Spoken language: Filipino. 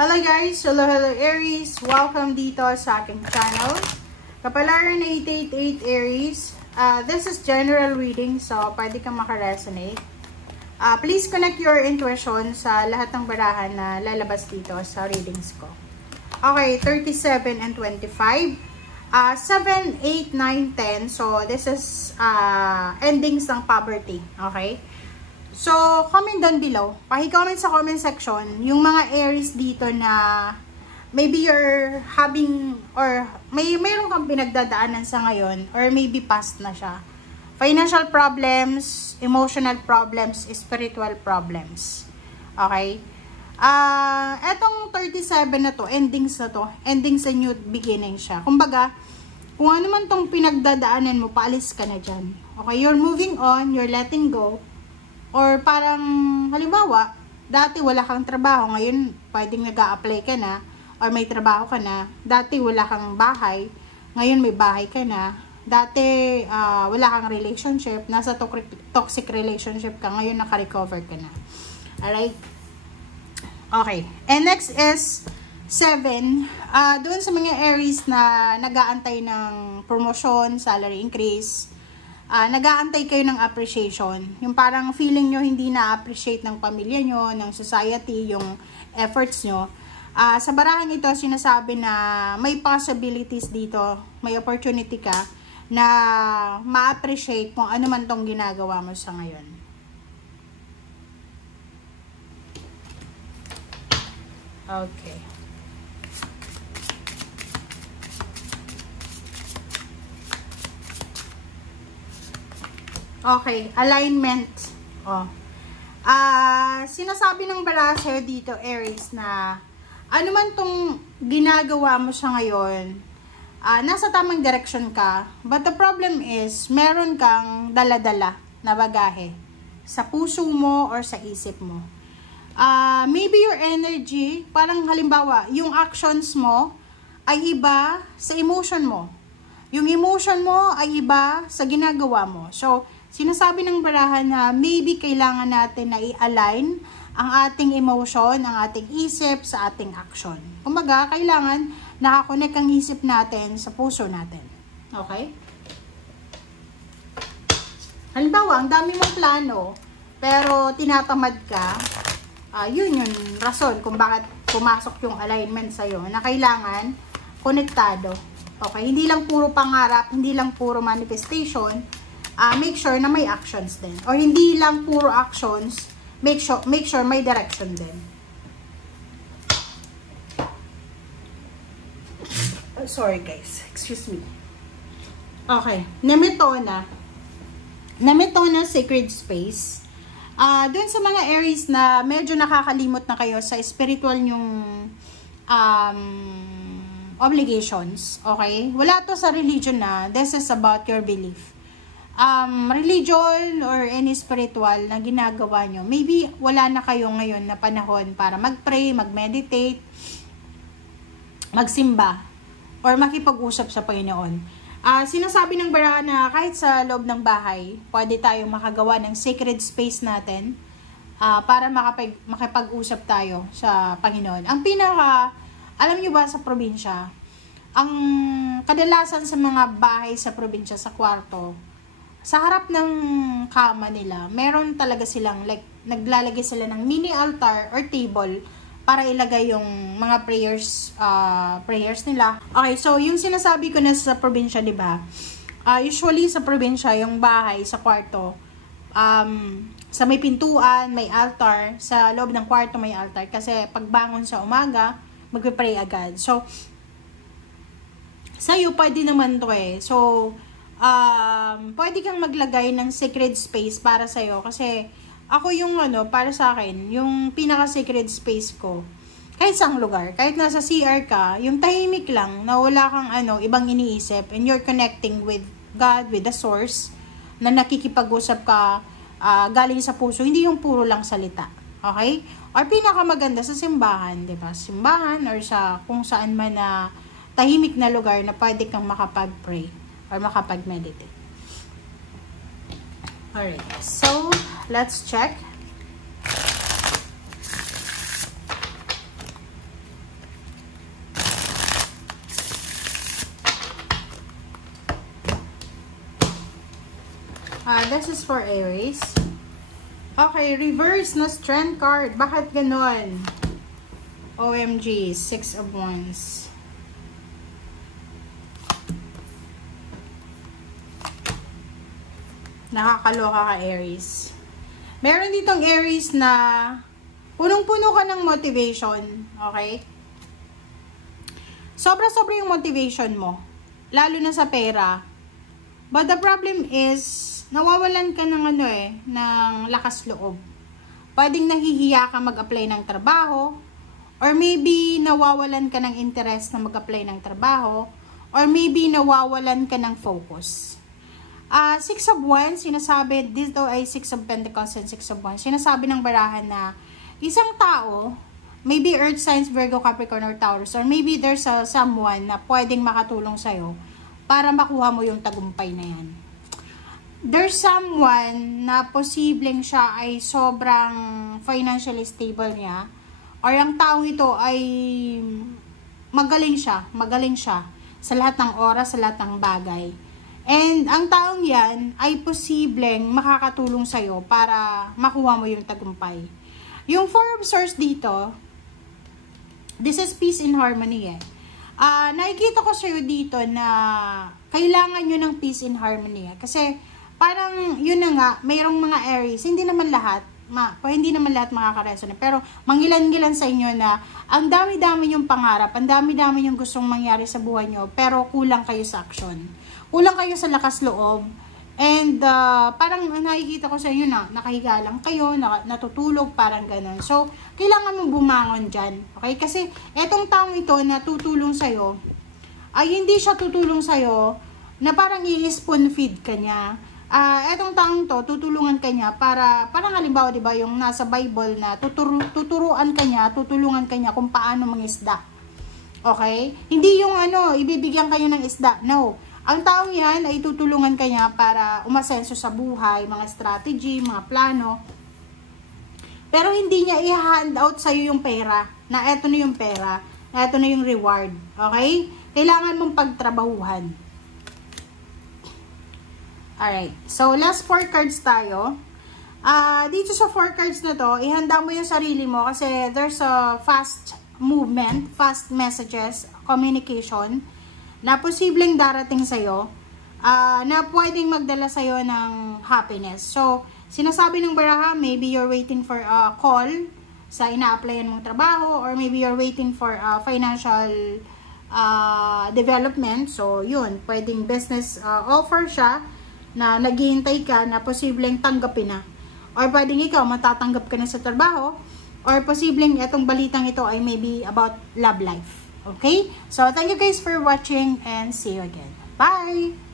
Hello guys! Hello Aries! Welcome dito sa aking channel. Kapalaran 888 Aries. This is general reading, so pwede kang makaresonate. Please connect your intuition sa lahat ng barahan na lalabas dito sa readings ko. Okay, 37 and 25. 7, 8, 9, 10. So, this is endings ng poverty. Okay? So, comment down below. Paki-comment sa comment section yung mga Aries dito na maybe you're having or mayroon kang pinagdadaanan sa ngayon or maybe past na siya. Financial problems, emotional problems, spiritual problems. Okay? Etong 37 na to, endings na to, endings and new beginning siya. Kumbaga, kung ano man tong pinagdadaanan mo, paalis ka na dyan. Okay? You're moving on, you're letting go. Or parang, halimbawa, dati wala kang trabaho, ngayon pwedeng nag-a-apply ka na, or may trabaho ka na. Dati wala kang bahay, ngayon may bahay ka na. Dati wala kang relationship, nasa toxic relationship ka, ngayon naka-recover ka na. Alright? Okay. And next is 7. Doon sa mga Aries na nag-aantay ng promotion, salary increase, nag-aantay kayo ng appreciation. Yung parang feeling nyo hindi na-appreciate ng pamilya nyo, ng society, yung efforts nyo. Sa barahan ito, sinasabi na may possibilities dito, may opportunity ka na ma-appreciate kung ano man tong ginagawa mo sa ngayon. Okay. Okay, alignment. Sinasabi ng baraha sa'yo dito, Aries, na ano man tong ginagawa mo sa ngayon, nasa tamang direction ka. But the problem is, meron kang dala-dala na bagahe sa puso mo or sa isip mo. Maybe your energy, parang halimbawa, yung actions mo ay iba sa emotion mo. Yung emotion mo ay iba sa ginagawa mo. So, sinasabi ng barahan na maybe kailangan natin na i-align ang ating emotion, ang ating isip sa ating action. Kumbaga, kailangan nakakonek ang isip natin sa puso natin. Okay? Halimbawa, ang dami mong plano, pero tinatamad ka, yun yung rason kung bakit pumasok yung alignment sa'yo, na kailangan konektado. Okay? Hindi lang puro pangarap, hindi lang puro manifestation, make sure na may actions din. Or hindi lang puro actions, make sure may direction din. Sorry guys, excuse me. Okay, Nemetona. Nemetona, sacred space. Doon sa mga Aries na medyo nakakalimot na kayo sa spiritual yung obligations. Okay? Wala to sa religion na. This is about your belief. Religion or any spiritual na ginagawa nyo, maybe wala na kayo ngayon na panahon para mag-pray, mag-meditate, magsimba, or makipag-usap sa Panginoon. Sinasabi ng baraha na kahit sa loob ng bahay, pwede tayong makagawa ng sacred space natin para makipag-usap tayo sa Panginoon. Ang alam nyo ba sa probinsya, ang kadalasan sa mga bahay sa probinsya, sa kwarto, sa harap ng kama nila, meron talaga silang, like, naglalagay sila ng mini altar or table para ilagay yung mga prayers nila. Okay, so yung sinasabi ko na sa probinsya, di ba? Usually sa probinsya, yung bahay sa kwarto, sa may pintuan, may altar, sa loob ng kwarto may altar, kasi pagbangon sa umaga, magpe-pray agad. So, sa'yo, pwede naman to eh. So, pwede kang maglagay ng sacred space para sa'yo. Kasi, ako yung para sa akin, yung pinaka-sacred space ko, kahit saang lugar, kahit nasa CR ka, yung tahimik lang, na wala kang ibang iniisip, and you're connecting with God, with the source, na nakikipag-usap ka, galing sa puso, hindi yung puro lang salita. Okay? Or pinakamaganda sa simbahan, di ba? Simbahan, or sa kung saan man na tahimik na lugar na pwede kang makapag-pray or makapag-meditate. Alright, so let's check. This is for Aries. Okay, reverse na strength card. Bakit ganon? OMG, 6 of Wands. Nakakaloka ka, Aries. Meron ditong Aries na punong-puno ka ng motivation. Okay? Sobra-sobra yung motivation mo. Lalo na sa pera. But the problem is, nawawalan ka ng ng lakas loob. Pwedeng nahihiya ka mag-apply ng trabaho, or maybe nawawalan ka ng interest na mag-apply ng trabaho, or maybe nawawalan ka ng focus. 6 of Wands, sinasabi, dito ay 6 of Pentacles and 6 of Wands, sinasabi ng barahan na isang tao, maybe Earth signs, Virgo, Capricorn, or Taurus, or maybe there's someone na pwedeng makatulong sa'yo para makuha mo yung tagumpay na yan. There's someone na posibleng siya ay sobrang financially stable niya, or ang taong ito ay magaling siya sa lahat ng oras, sa lahat ng bagay. And ang taong yan ay posibleng makakatulong sa'yo para makuha mo yung tagumpay. Yung 4 of Swords dito, this is peace and harmony eh. Nakikita ko sa'yo dito na kailangan nyo ng peace and harmony eh. Kasi parang yun na nga, mayroong mga Aries, hindi naman lahat makaka-resonate. Pero mangilan-ngilan sa inyo na ang dami-dami yung pangarap, ang dami-dami yung gustong mangyari sa buhay nyo, pero kulang kayo sa action. Kulang kayo sa lakas loob. And parang nakikita ko sa inyo na nakahiga lang kayo, natutulog, parang ganun. So, kailangan mong bumangon dyan. Okay? Kasi etong taong ito na tutulong sa'yo, ay hindi siya tutulong sa'yo na parang i-spoon feed ka niya. Etong taong to, tutulungan ka niya para, parang halimbawa, diba, yung nasa Bible na tuturuan ka niya, tutulungan ka niya kung paano mangisda. Okay? Hindi yung ibibigyan kayo ng isda. No. Ang taong yan ay tutulungan ka niya para umasenso sa buhay, mga strategy, mga plano. Pero hindi niya i-hand out sa'yo yung pera, na eto na yung pera, na eto na yung reward. Okay? Kailangan mong pagtrabahuhan. Alright. So, last 4 cards tayo. Dito sa 4 cards na to, ihanda mo yung sarili mo kasi there's a fast movement, fast messages, communication, na posibleng darating sa'yo, na pwedeng magdala sa'yo ng happiness. So, sinasabi ng baraha, maybe you're waiting for a call sa ina-applyan mong trabaho, or maybe you're waiting for financial development. So, yun, pwedeng business offer siya na naghihintay ka na posibleng tanggapin na. Or pwedeng ikaw matatanggap ka na sa trabaho, or posibleng itong balitang ito ay maybe about love life. Okay? So, thank you guys for watching and see you again. Bye!